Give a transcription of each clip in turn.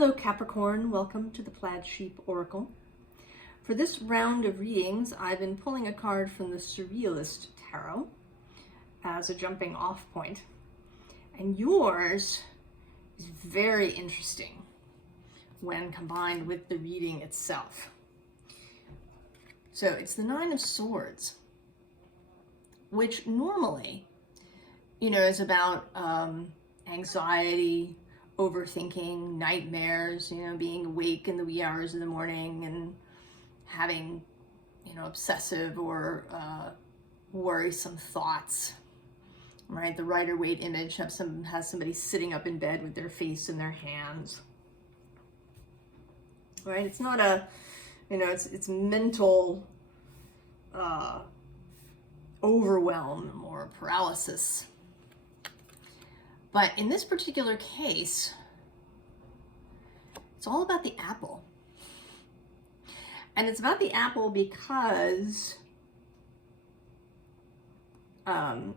Hello Capricorn, welcome to the Plaid Sheep Oracle. For this round of readings, I've been pulling a card from the Surrealist Tarot as a jumping off point. And yours is very interesting when combined with the reading itself. So it's the Nine of Swords, which normally, is about anxiety, overthinking, nightmares, being awake in the wee hours of the morning and having, obsessive or worrisome thoughts, right? The Rider-Waite image has somebody sitting up in bed with their face in their hands, right? It's not a, it's mental overwhelm or paralysis. But in this particular case, it's all about the apple. And it's about the apple because I'm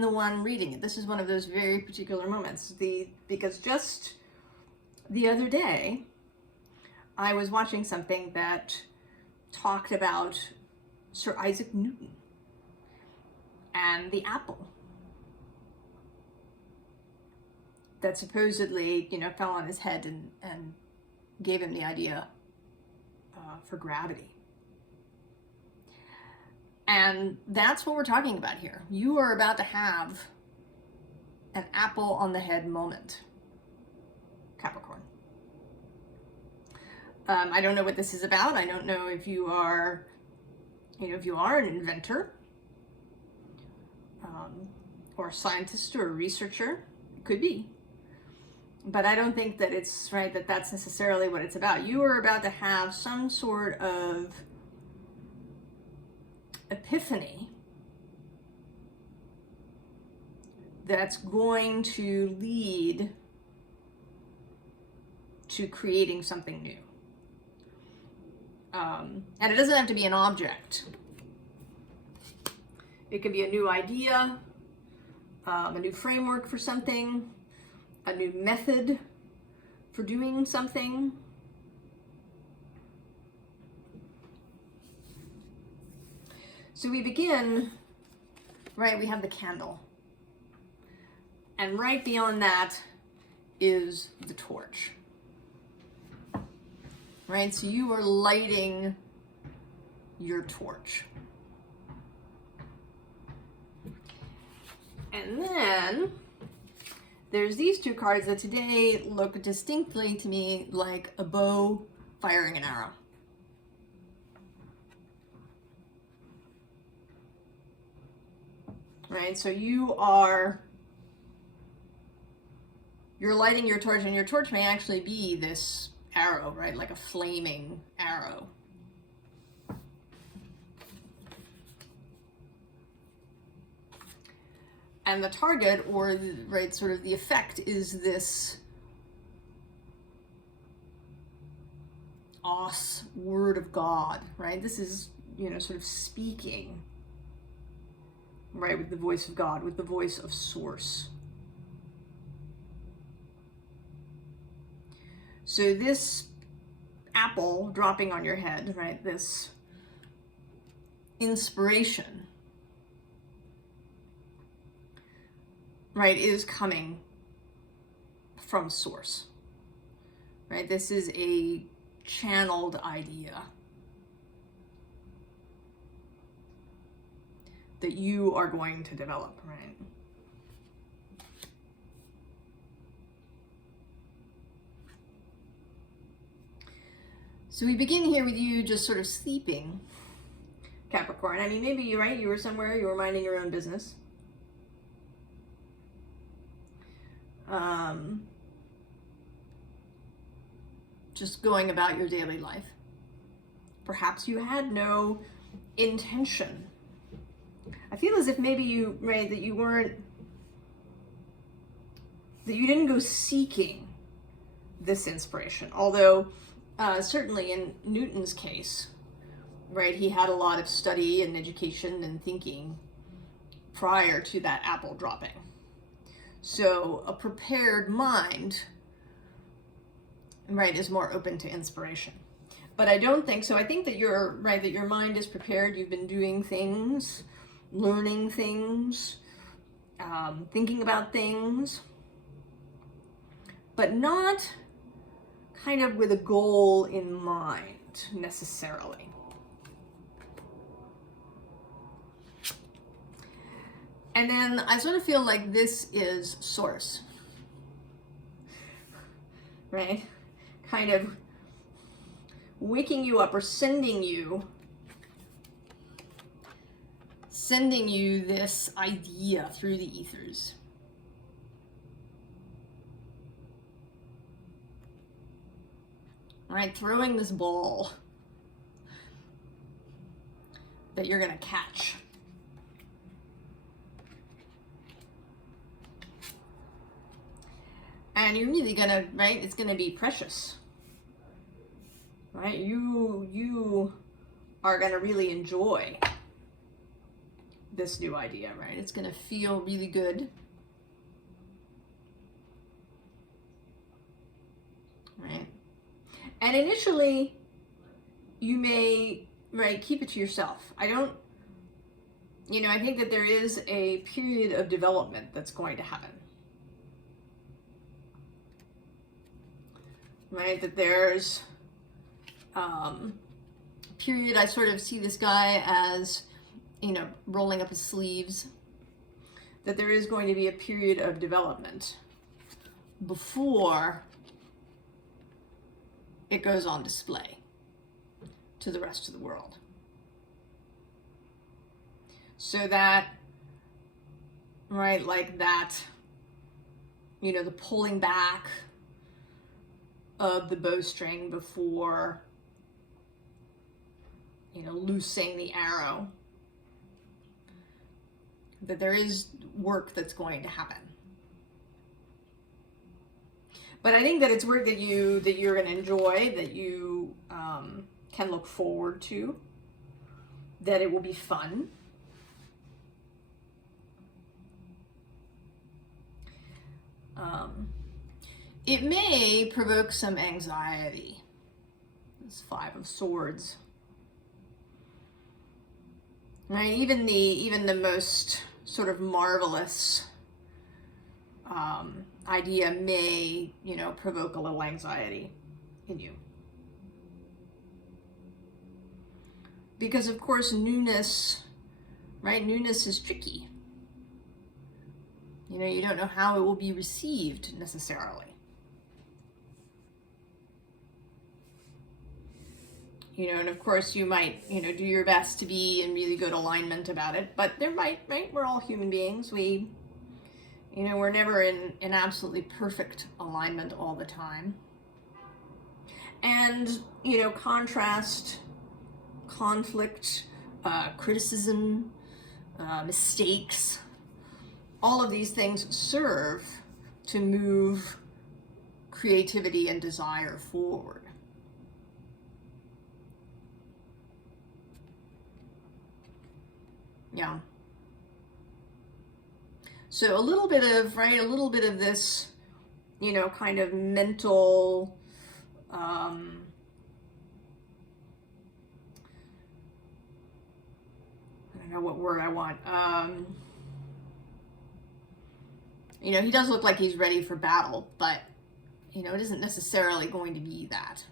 the one reading it. This is one of those very particular moments. Because just the other day, I was watching something that talked about Sir Isaac Newton and the apple that supposedly, fell on his head and gave him the idea for gravity. And that's what we're talking about here. You are about to have an apple on the head moment, Capricorn. I don't know what this is about. I don't know if you are, if you are an inventor, or a scientist or a researcher. It could be. But I don't think that it's right that that's necessarily what it's about. You are about to have some sort of epiphany that's going to lead to creating something new. And it doesn't have to be an object. It could be a new idea, a new framework for something, a new method for doing something. So we begin, right, we have the candle. And right beyond that is the torch. Right, so you are lighting your torch. And then there's these two cards that today look distinctly to me like a bow firing an arrow. Right, so you're lighting your torch, and your torch may actually be this arrow, right, like a flaming arrow. And the target, or right, sort of the effect, is this os, word of God, right? This is, sort of speaking, right, with the voice of God, with the voice of source. So this apple dropping on your head, right, this inspiration, right, is coming from source, right? This is a channeled idea that you are going to develop, right? So we begin here with you just sort of sleeping, Capricorn. I mean, maybe you're right, you were somewhere, you were minding your own business. Just going about your daily life. Perhaps you had no intention. I feel as if maybe you, right, that you didn't go seeking this inspiration. Although, certainly in Newton's case, right, he had a lot of study and education and thinking prior to that apple dropping. So a prepared mind, right, is more open to inspiration. But I don't think so. I think that you're right, that your mind is prepared. You've been doing things, learning things, thinking about things, but not kind of with a goal in mind necessarily. And then I sort of feel like this is source, right? Kind of waking you up or sending you this idea through the ethers. Right? Throwing this ball that you're going to catch. And you're really gonna, right, it's gonna be precious. Right? You are gonna really enjoy this new idea, right? It's gonna feel really good. Right? And initially, you may, right, keep it to yourself. I think that there is a period of development that's going to happen. Right, that there's a period, I sort of see this guy as, rolling up his sleeves, that there is going to be a period of development before it goes on display to the rest of the world. So that, right, like that, the pulling back of the bowstring before, loosing the arrow, that there is work that's going to happen. But I think that it's work that you're going to enjoy, that you can look forward to, that it will be fun. It may provoke some anxiety. This 5 of Swords. Right? Even the most sort of marvelous idea may, provoke a little anxiety in you. Because of course newness, right? Newness is tricky. You don't know how it will be received necessarily. And of course you might, do your best to be in really good alignment about it, but there might, right? We're all human beings. We're never in absolutely perfect alignment all the time. And, contrast, conflict, criticism, mistakes, all of these things serve to move creativity and desire forward. Yeah. So a little bit of this, kind of mental, I don't know what word I want. He does look like he's ready for battle, but, it isn't necessarily going to be that.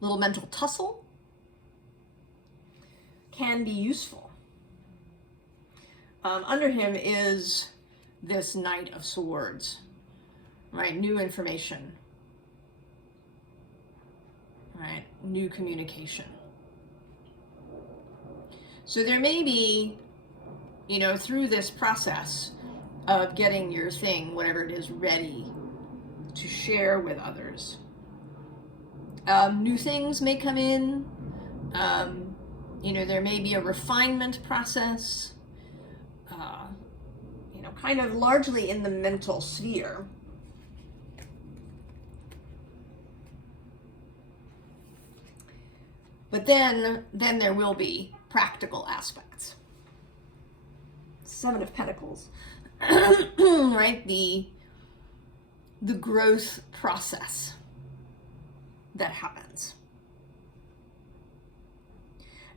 A little mental tussle can be useful. Under him is this Knight of Swords, right? New information, right? New communication. So there may be, through this process of getting your thing, whatever it is, ready to share with others, new things may come in. There may be a refinement process. Kind of largely in the mental sphere. But then there will be practical aspects. 7 of Pentacles. right, the growth process that happens.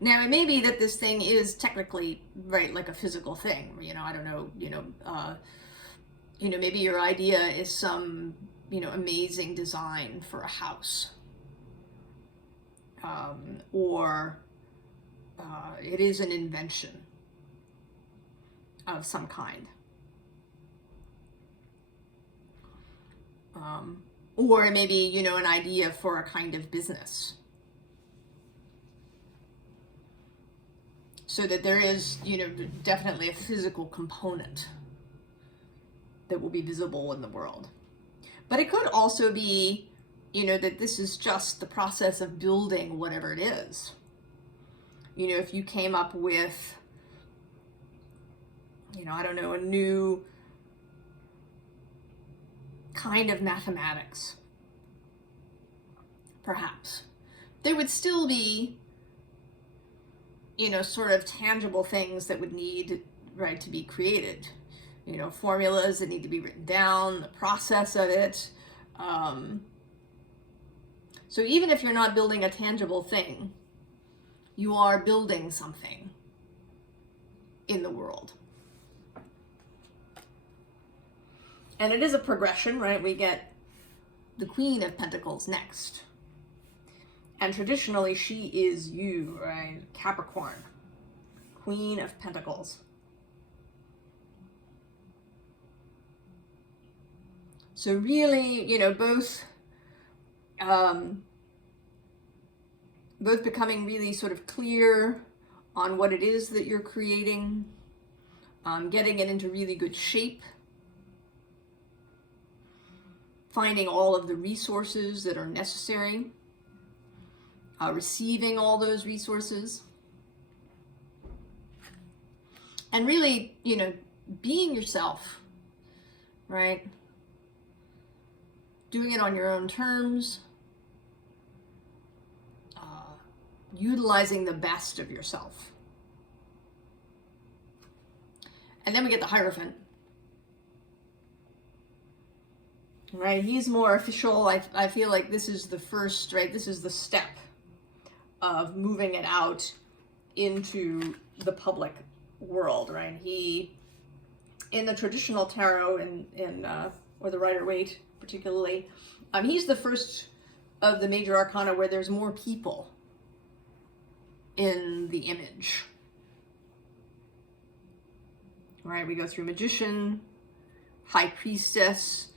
Now, it may be that this thing is technically, right, like a physical thing. You know, I don't know, maybe your idea is some, amazing design for a house. Or it is an invention of some kind. Or it may be, an idea for a kind of business. So that there is, definitely a physical component that will be visible in the world. But it could also be, that this is just the process of building whatever it is. If you came up with, I don't know, a new kind of mathematics, perhaps, there would still be, sort of tangible things that would need, right, to be created. Formulas that need to be written down, the process of it. So even if you're not building a tangible thing, you are building something in the world. And it is a progression, right? We get the Queen of Pentacles next. And traditionally, she is you, right? Capricorn, Queen of Pentacles. So really, both becoming really sort of clear on what it is that you're creating, getting it into really good shape, finding all of the resources that are necessary, receiving all those resources, and really, being yourself, right? Doing it on your own terms, utilizing the best of yourself. And then we get the Hierophant. Right, he's more official. I feel like this is the first, right, this is the step of moving it out into the public world, right? He, in the traditional tarot, or the Rider-Waite particularly, he's the first of the major arcana where there's more people in the image. Right, we go through Magician, High Priestess,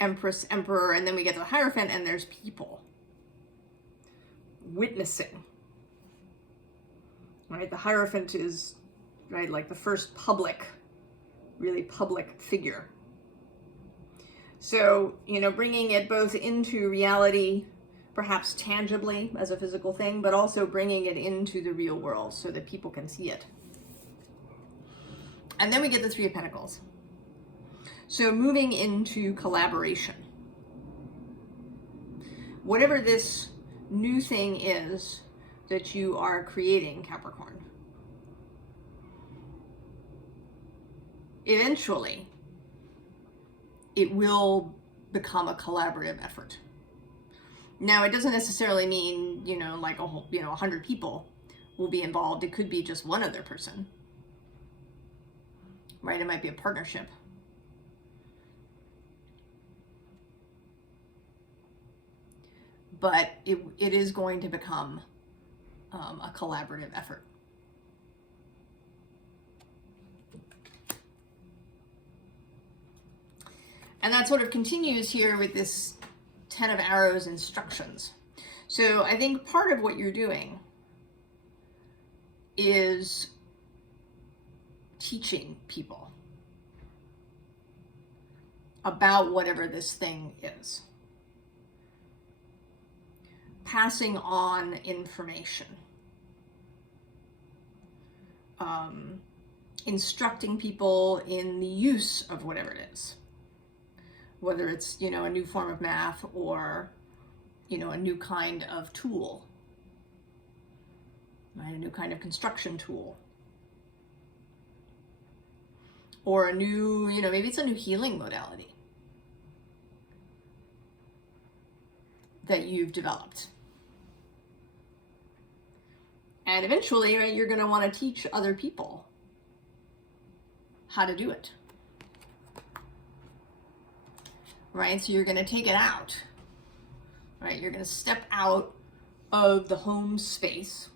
Empress, Emperor, and then we get to the Hierophant, and there's people witnessing. Right, the Hierophant is, right, like the first public, really public figure. So, bringing it both into reality, perhaps tangibly as a physical thing, but also bringing it into the real world so that people can see it. And then we get the Three of Pentacles. So moving into collaboration. Whatever this new thing is that you are creating, Capricorn, eventually it will become a collaborative effort. Now, it doesn't necessarily mean, like a whole, 100 people will be involved. It could be just one other person, right? It might be a partnership. But it is going to become a collaborative effort. And that sort of continues here with this 10 of Arrows instructions. So I think part of what you're doing is teaching people about whatever this thing is. Passing on information. Instructing people in the use of whatever it is. Whether it's, a new form of math or, a new kind of tool, right? A new kind of construction tool. or a new, you know, maybe it's a new healing modality that you've developed. And eventually, right, you're going to want to teach other people how to do it. Right? So you're going to take it out. Right? You're going to step out of the home space,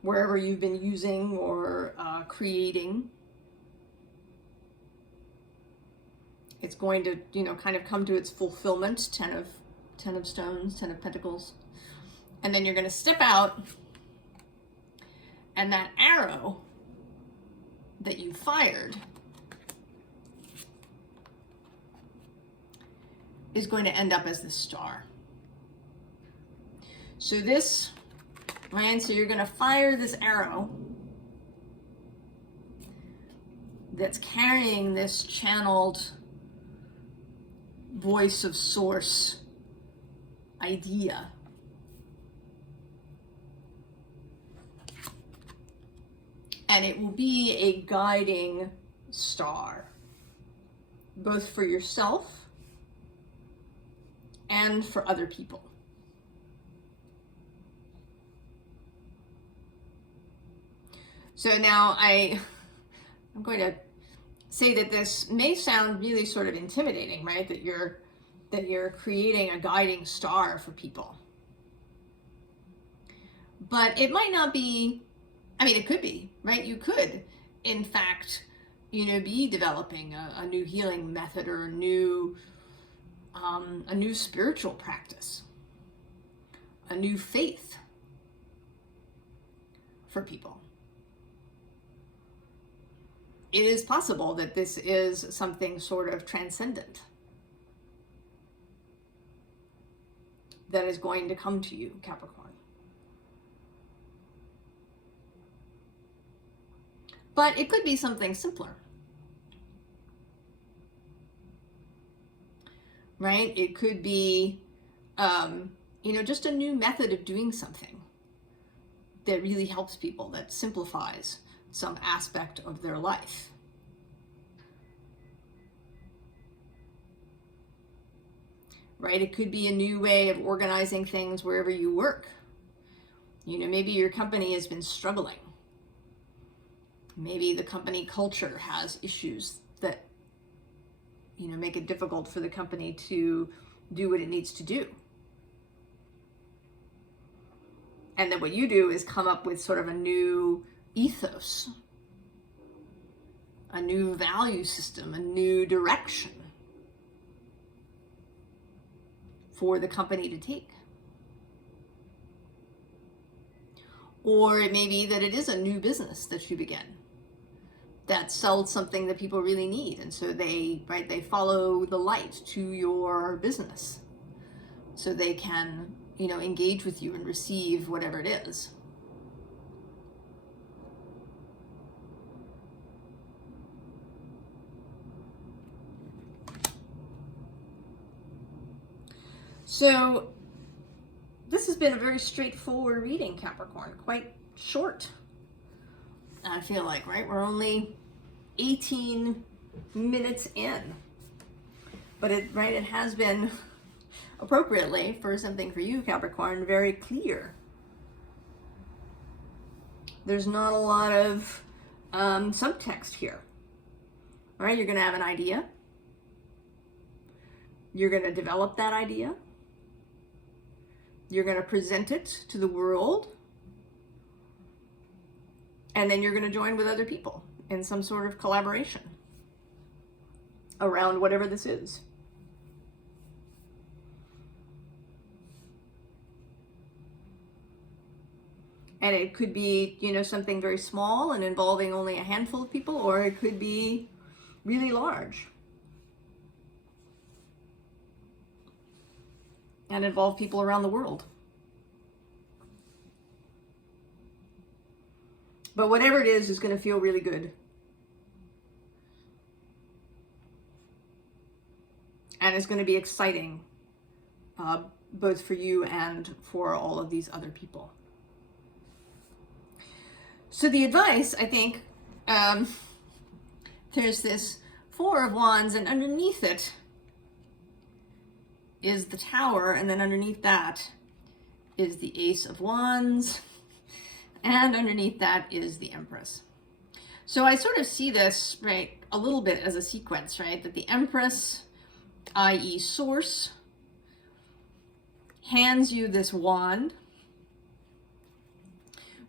wherever you've been using or creating. It's going to, you know, kind of come to its fulfillment. 10 of stones, 10 of pentacles. And then you're going to step out, and that arrow that you fired is going to end up as the star. So this, right, so you're going to fire this arrow that's carrying this channeled voice of source idea. And it will be a guiding star, both for yourself and for other people. So now I'm going to say that this may sound really sort of intimidating, right? That you're creating a guiding star for people. But it might not be, I mean, it could be, right? You could, in fact, you know, be developing a new healing method or a new spiritual practice, a new faith for people. It is possible that this is something sort of transcendent that is going to come to you, Capricorn. But it could be something simpler, right? It could be, you know, just a new method of doing something that really helps people, that simplifies some aspect of their life. Right? It could be a new way of organizing things wherever you work. You know, maybe your company has been struggling. Maybe the company culture has issues that, you know, make it difficult for the company to do what it needs to do. And then what you do is come up with sort of a new ethos, a new value system, a new direction for the company to take. Or it may be that it is a new business that you begin that sells something that people really need, and so they follow the light to your business so they can, you know, engage with you and receive whatever it is. So this has been a very straightforward reading, Capricorn, quite short. I feel like, right? We're only 18 minutes in, but it has been appropriately for something for you, Capricorn, very clear. There's not a lot of subtext here. All right, you're going to have an idea. You're going to develop that idea. You're going to present it to the world. And then you're going to join with other people in some sort of collaboration around whatever this is. And it could be, you know, something very small and involving only a handful of people, or it could be really large and involve people around the world. But whatever it is going to feel really good. And it's going to be exciting, both for you and for all of these other people. So the advice, I think, there's this Four of Wands, and underneath it is the Tower, and then underneath that is the Ace of Wands, and underneath that is the Empress. So I sort of see this, right, a little bit as a sequence, right, that the Empress, i.e. Source, hands you this wand,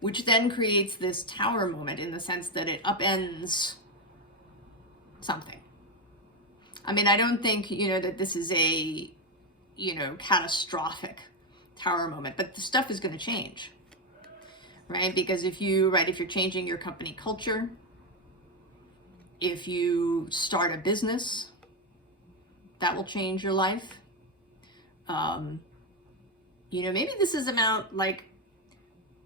which then creates this Tower moment in the sense that it upends something. I mean, I don't think, that this is a, catastrophic Tower moment, but the stuff is going to change, right? Because if you're changing your company culture, if you start a business, that will change your life. Maybe this is about like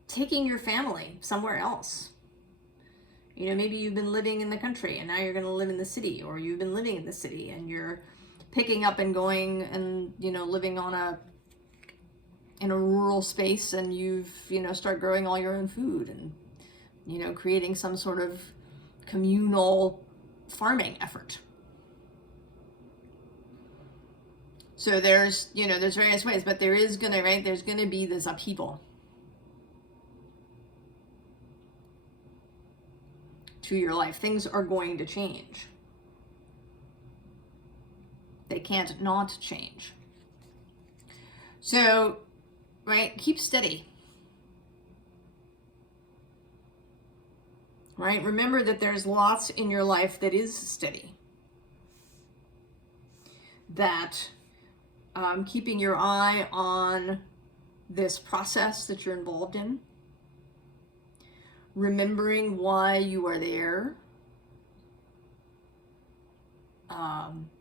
taking your family somewhere else. Maybe you've been living in the country and now you're going to live in the city, or you've been living in the city and you're picking up and going and, living in a rural space, and you've, start growing all your own food and, creating some sort of communal farming effort. So there's various ways, but there's going to be this upheaval to your life. Things are going to change. They can't not change. So, keep steady. Right? Remember that there's lots in your life that is steady. That keeping your eye on this process that you're involved in, remembering why you are there,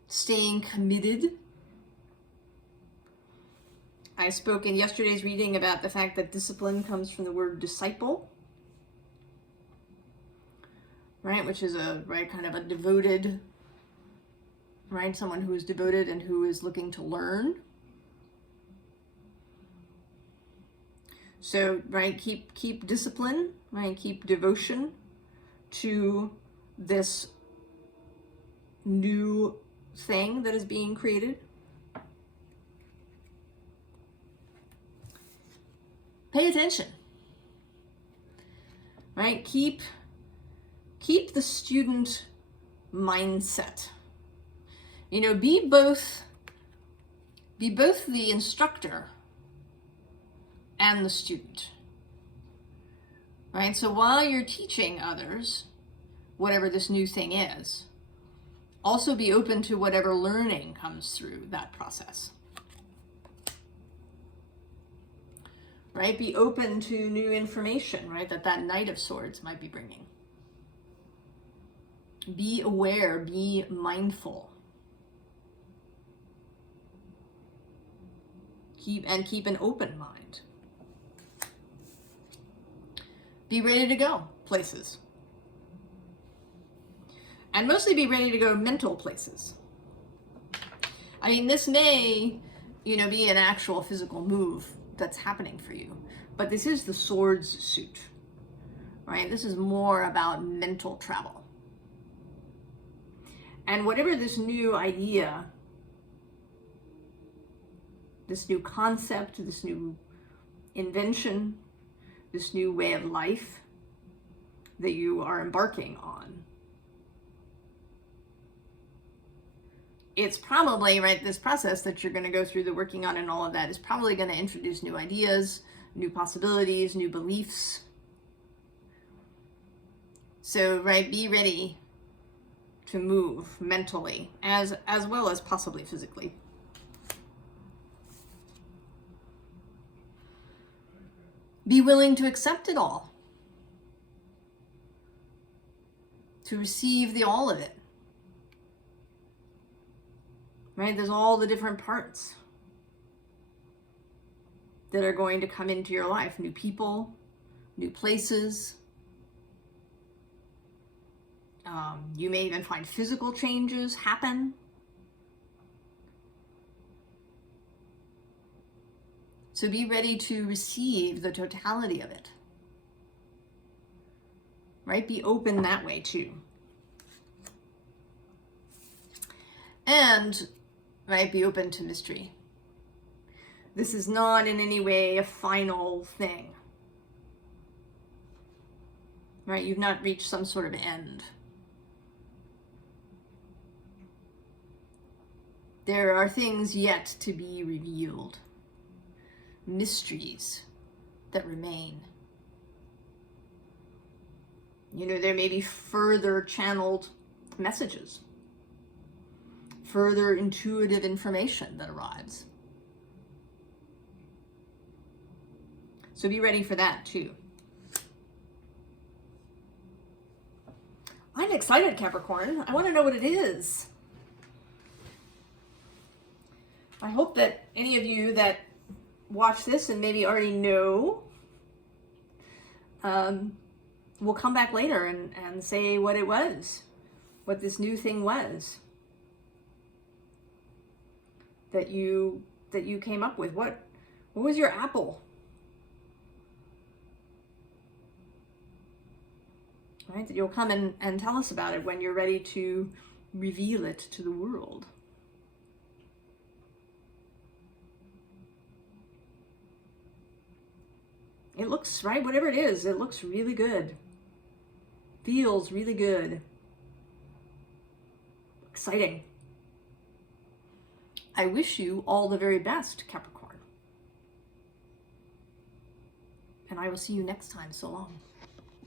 staying committed. I spoke in yesterday's reading about the fact that discipline comes from the word disciple, right? Which is kind of a devoted, right? Someone who is devoted and who is looking to learn. So, keep discipline, keep devotion to this new thing that is being created. Pay attention, right? Keep the student mindset. Be both the instructor and the student, right? So while you're teaching others whatever this new thing is, also be open to whatever learning comes through that process, right? Be open to new information, right, that Knight of Swords might be bringing. Be aware, be mindful. Keep an open mind. Be ready to go places. And mostly be ready to go mental places. I mean, this may, be an actual physical move that's happening for you, but this is the Swords suit, right? This is more about mental travel. And whatever this new idea, this new concept, this new invention, this new way of life that you are embarking on, it's probably, this process that you're going to go through, the working on and all of that, is probably going to introduce new ideas, new possibilities, new beliefs. So, be ready to move mentally as well as possibly physically. Be willing to accept it all, to receive all of it. Right? There's all the different parts that are going to come into your life. New people, new places. You may even find physical changes happen. So be ready to receive the totality of it. right? Be open that way too. And, right, be open to mystery. This is not in any way a final thing. Right? You've not reached some sort of end. There are things yet to be revealed. Mysteries that remain. You know, there may be further channeled messages, further intuitive information that arrives. So be ready for that too. I'm excited, Capricorn. I want to know what it is. I hope that any of you that watch this and maybe already know will come back later and say what it was, what this new thing was that you came up with. What was your apple? Right? That you'll come and tell us about it when you're ready to reveal it to the world. It looks, right, whatever it is, it looks really good. Feels really good. Exciting. I wish you all the very best, Capricorn. And I will see you next time. So long.